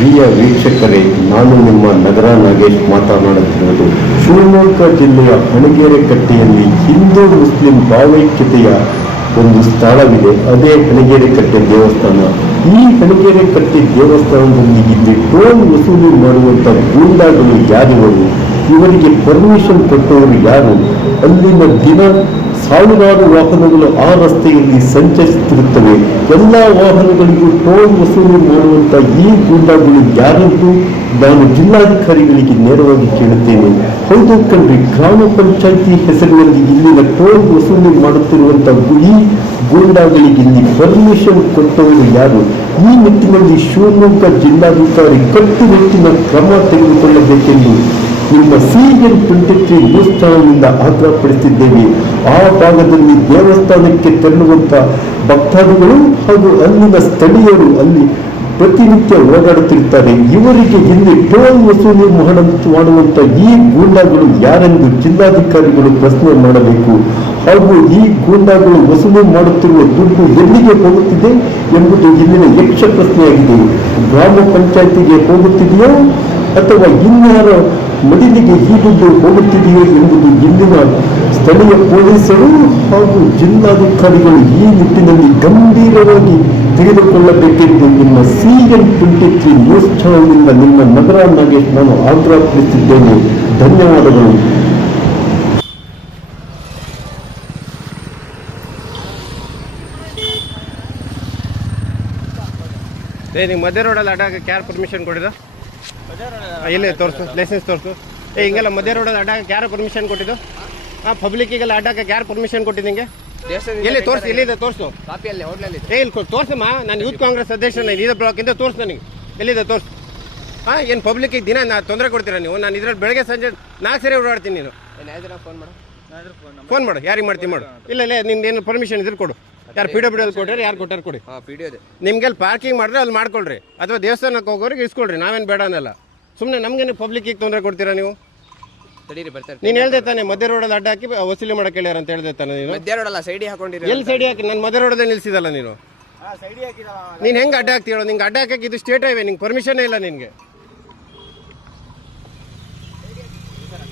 ಪ್ರಿಯ ವೀಕ್ಷಕರೇ, ನಾನು ನಿಮ್ಮ ನಗರ ನಾಗೇಶ್ ಮಾತನಾಡುತ್ತಿರುವುದು. ಶಿವಮೊಗ್ಗ ಜಿಲ್ಲೆಯ ಹಣಗೆರೆ ಕಟ್ಟೆಯಲ್ಲಿ ಹಿಂದೂ ಮುಸ್ಲಿಂ ಭಾವೈಕ್ಯತೆಯ ಒಂದು ಸ್ಥಳವಿದೆ. ಅದೇ ಹಣಗೆರೆ ಕಟ್ಟೆ ದೇವಸ್ಥಾನ. ಈ ಹಣಗೆರೆ ಕಟ್ಟೆ ದೇವಸ್ಥಾನದಲ್ಲಿ ಇಲ್ಲಿ ಟೋಲ್ ವಸೂಲಿ ಮಾಡುವಂತ ಗೂಂಡಾಗಳು ಯಾರಿವರು? ಇವರಿಗೆ ಪರ್ಮಿಷನ್ ಕೊಟ್ಟವರು ಯಾರು? ಅಲ್ಲಿನ ದಿನ ಸಾವಿರಾರು ವಾಹನಗಳು ಆ ರಸ್ತೆಯಲ್ಲಿ ಸಂಚರಿಸುತ್ತಿರುತ್ತವೆ. ಎಲ್ಲ ವಾಹನಗಳಿಗೂ ಟೋಲ್ ವಸೂಲಿ ಮಾಡುವಂತ ಈ ಗೂಂಡಾಗಳು ಯಾರಂತೂ ನಾನು ಜಿಲ್ಲಾಧಿಕಾರಿಗಳಿಗೆ ನೇರವಾಗಿ ಕೇಳುತ್ತೇನೆ. ಹೌದು ಕಣ್ರಿ, ಗ್ರಾಮ ಪಂಚಾಯಿತಿ ಹೆಸರಿನಲ್ಲಿ ಇಲ್ಲಿನ ಟೋಲ್ ವಸೂಲಿ ಮಾಡುತ್ತಿರುವಂತಹ ಈ ಗೂಂಡಾಗಳಿಗೆ ಇಲ್ಲಿ ಪರ್ಮಿಷನ್ ಕೊಟ್ಟವರು ಯಾರು? ಈ ನಿಟ್ಟಿನಲ್ಲಿ ಶಿವಮೊಗ್ಗ ಜಿಲ್ಲಾಧಿಕಾರಿ ಕಟ್ಟುನಿಟ್ಟಿನ ಕ್ರಮ ತೆಗೆದುಕೊಳ್ಳಬೇಕೆಂದು ನಿಮ್ಮ CN23 ನ್ಯೂಸ್ ಚಾನೆಲ್ನಿಂದ ಆಗ್ರಹಪಡಿಸಿದ್ದೇವೆ. ಆ ಭಾಗದಲ್ಲಿ ದೇವಸ್ಥಾನಕ್ಕೆ ತೆರಳುವಂತ ಭಕ್ತಾದಿಗಳು ಹಾಗೂ ಅಲ್ಲಿನ ಸ್ಥಳೀಯರು ಅಲ್ಲಿ ಪ್ರತಿನಿತ್ಯ ಓಡಾಡುತ್ತಿರುತ್ತಾರೆ. ಇವರಿಗೆ ಇಲ್ಲಿ ಟೋಲ್ ವಸೂಲಿ ಮಾಡುವಂತ ಈ ಗೂಂಡಾಗಳು ಯಾರೆಂದು ಜಿಲ್ಲಾಧಿಕಾರಿಗಳು ಪ್ರಶ್ನೆ ಮಾಡಬೇಕು. ಹಾಗೂ ಈ ಗೂಂಡಾಗಳು ವಸೂಲಿ ಮಾಡುತ್ತಿರುವ ದುಡ್ಡು ಎಲ್ಲಿಗೆ ಹೋಗುತ್ತಿದೆ ಎಂಬುದು ಇಲ್ಲಿನ ಯಕ್ಷ ಪ್ರಶ್ನೆಯಾಗಿದೆ. ಗ್ರಾಮ ಪಂಚಾಯಿತಿಗೆ ಹೋಗುತ್ತಿದೆಯೋ ಅಥವಾ ಇನ್ಯಾರ ಮಡಿಲಿಗೆ ಈ ದುಡ್ಡು ಹೋಗುತ್ತಿದೆಯೋ ಎಂಬುದು ಇಲ್ಲಿನ ಸ್ಥಳೀಯ ಪೊಲೀಸರು ಹಾಗೂ ಜಿಲ್ಲಾಧಿಕಾರಿಗಳು ಈ ನಿಟ್ಟಿನಲ್ಲಿ ಗಂಭೀರವಾಗಿ ತೆಗೆದುಕೊಳ್ಳಬೇಕೆಂದು ನಿಮ್ಮ CN23 ನ್ಯೂಸ್ ಚಾನೆಲ್ನಿಂದ ನಿಮ್ಮ ನಗರ ನಾಗೇಶ್ ನಾನು ಆಗ್ರಹಪಡಿಸಿದ್ದೇನೆ. ಧನ್ಯವಾದಗಳು. ನೀವು ಮಧ್ಯ ರೋಡಲ್ಲಿ ಅಡ್ಡಾಗಕ್ಕೆ ಯಾರು ಪರ್ಮಿಷನ್ ಕೊಟ್ಟಿದ? ಎಲ್ಲಿ ತೋರಿಸು, ಲೈಸೆನ್ಸ್ ತೋರಿಸು. ಹಿಂಗೆಲ್ಲ ಮಧ್ಯ ರೋಡಲ್ಲಿ ಅಡ್ಡಾಗಕ್ಕೆ ಯಾರು ಪರ್ಮಿಷನ್ ಕೊಟ್ಟಿದ್ದು? ಪಬ್ಲಿಕ್ಕಿಗೆಲ್ಲ ಅಡ್ಡಾಗಕ್ಕೆ ಯಾರು ಪರ್ಮಿಷನ್ ಕೊಟ್ಟಿದ್ದಂಗೆ? ಎಲ್ಲಿ ತೋರಿಸಿ, ಎಲ್ಲಿದೆ ತೋರಿಸು. ಇಲ್ಲಿ ತೋರಿಸಮ್ಮ, ನಾನು ಯೂತ್ ಕಾಂಗ್ರೆಸ್ ಅಧ್ಯಕ್ಷನ ಇದೇ ಬ್ಲಾಕಿಂದ ತೋರಿಸು ನನಗೆ. ಎಲ್ಲಿದೆ ತೋರಿಸು. ಏನು ಪಬ್ಲಿಕ್ಕಿಗೆ ದಿನ ತೊಂದರೆ ಕೊಡ್ತೀರಾ ನೀವು? ನಾನು ಇದ್ರಲ್ಲಿ ಬೆಳಗ್ಗೆ ಸಂಜೆ 4 ಸರಿ ಓಡಾಡ್ತೀನಿ. ನೀನು ಫೋನ್ ಮಾಡು, ಯಾರಿಗೆ ಮಾಡ್ತೀನಿ ಮಾಡು. ಇಲ್ಲ ನಿಮ್ದೇನು ಪರ್ಮಿಷನ್ ಇದ್ರೆ ಕೊಡು. ಯಾರು PWD ಕೊಟ್ಟಾರೆ, ಯಾರು ಕೊಟ್ಟಾರೆ ಕೊಡಿ. ನಿಮ್ಗೆಲ್ಲಿ ಪಾರ್ಕಿಂಗ್ ಮಾಡಿದ್ರೆ ಅಲ್ಲಿ ಮಾಡ್ಕೊಳ್ರಿ, ಅಥವಾ ದೇವಸ್ಥಾನಕ್ಕೆ ಹೋಗೋರಿಗೆ ಇಸ್ಕೊಳ್ರಿ. ನಾವೇನು ಬೇಡ ಅನ್ನಲ್ಲ. ಸುಮ್ಮನೆ ನಮ್ಗೇನು ಪಬ್ಲಿಕ್ಕಿಗೆ ತೊಂದರೆ ಕೊಡ್ತೀರಾ ನೀವು? ನೀನು ಹೇಳ್ದೆ ತಾನೆ ಮಧ್ಯ ರೋಡಲ್ಲಿ ಅಡ್ಡ ಹಾಕಿ ವಸೂಲಿ ಮಾಡಕ್ಕೆ ಹೇಳ್ಯಾರ ಅಂತ ಹೇಳ್ದೆ ತಾನೆ ನೀನು? ಮಧ್ಯ ರೋಡಲ್ಲ, ಸೈಡಿ ಹಾಕೊಂಡಿರಿ. ಎಲ್ಲಿ ಸೈಡಿ ಹಾಕಿ? ನಾನು ಮಧ್ಯ ರೋಡಲ್ಲಿ ನಿಲ್ಸಿದಲ್ಲ ನೀನು. ನೀನು ಹೆಂಗೆ ಅಡ್ಡ ಹಾಕ್ತಿ ಹೇಳೋ? ನಿಂಗೆ ಅಡ್ಡ ಹಾಕಕ್ಕೆ ಇದು ಸ್ಟೇಟ್ ಹೈವೇ, ನಿಂಗೆ ಪರ್ಮಿಷನ್ ಇಲ್ಲ ನಿನಗೆ.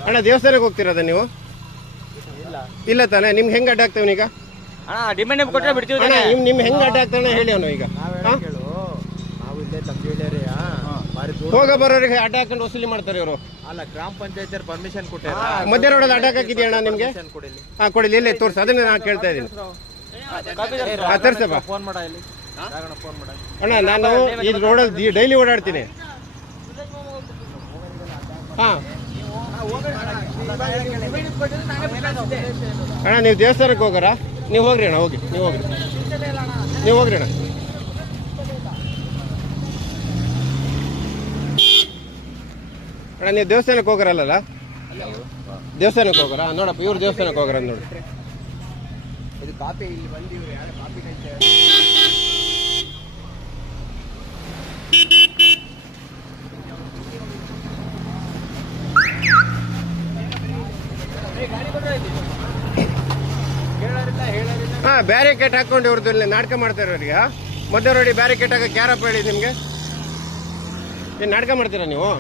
ಅಣ್ಣ ದೇವಸ್ಥಾನಕ್ಕೆ ಹೋಗ್ತಿರೋದ ನೀವು? ಇಲ್ಲ ತಾನೆ. ನಿಮ್ಗೆ ಹೆಂಗೆ ಅಡ್ಡ ಹಾಕ್ತೇವೆ ಈಗ? ಡಿಮ್ಯಾಂಡ್ ಕೊಟ್ಟರೆ ಬಿಡ್ತೀವಿ. ನಿಮ್ಗೆ ಹೆಂಗೆ ಅಡ್ಡ ಹಾಕ್ತಾನೆ ಹೇಳಿ ಅವನು ಈಗ. ಹೋಗ ಬರೋರಿಗೆ ಅಡ್ಡ ಹಾಕೊಂಡು ವಸೂಲಿ ಮಾಡ್ತಾರೆ ಇವರು. ಅಲ್ಲ, ಗ್ರಾಮ ಪಂಚಾಯತ್ ಪರ್ಮಿಷನ್ ಕೊಟ್ಟೆ. ಮಧ್ಯ ರೋಡಲ್ಲಿ ಅಡ್ಡ ಹಾಕಿದ್ಯಾ ಅಣ್ಣ ನಿಮ್ಗೆ? ಕೊಡಿಲಿ, ಎಲ್ಲೇ ತೋರಿಸಿ. ಅದನ್ನ ನಾನು ಕೇಳ್ತಾ ಇದ್ದೀನಿ. ತರ್ಸಪ್ಪ ಫೋನ್ ಮಾಡ ಇಲ್ಲಿ. ಅಣ್ಣ ನಾನು ಈ ರೋಡಲ್ಲಿ ಡೈಲಿ ಓಡಾಡ್ತೀನಿ. ಅಣ್ಣ ನೀವು ದೇವಸ್ಥಾನಕ್ಕೆ ಹೋಗಾರ? ನೀವು ಹೋಗ್ರಿ ಅಣ್ಣ, ಹೋಗಿ ನೀವು ಹೋಗ್ರಿ ಅಣ್ಣ. ಅಣ್ಣ ನೀವು ದೇವಸ್ಥಾನಕ್ಕೆ ಹೋಗಾರಲ್ಲ? ದೇವಸ್ಥಾನಕ್ಕೆ ಹೋಗಾರ? ನೋಡಪ್ಪ, ಇವ್ರು ದೇವಸ್ಥಾನಕ್ಕೆ ಹೋಗಾರ ನೋಡಿ. ಬ್ಯಾರಿಕೇಟ್ ಹಾಕೊಂಡು ಇವ್ರದ್ದು ನಾಟಕ ಮಾಡ್ತಾರೆ ಅವ್ರಿಗೆ. ಮಧ್ಯ ರೋಡಿ ಬ್ಯಾರಿಕೇಟ್ ಹಾಕಕ್ಕೆ ಯಾರಪ್ಪ ಹೇಳಿ ನಿಮ್ಗೆ? ಏನು ನಾಟಕ ಮಾಡ್ತೀರಾ ನೀವು?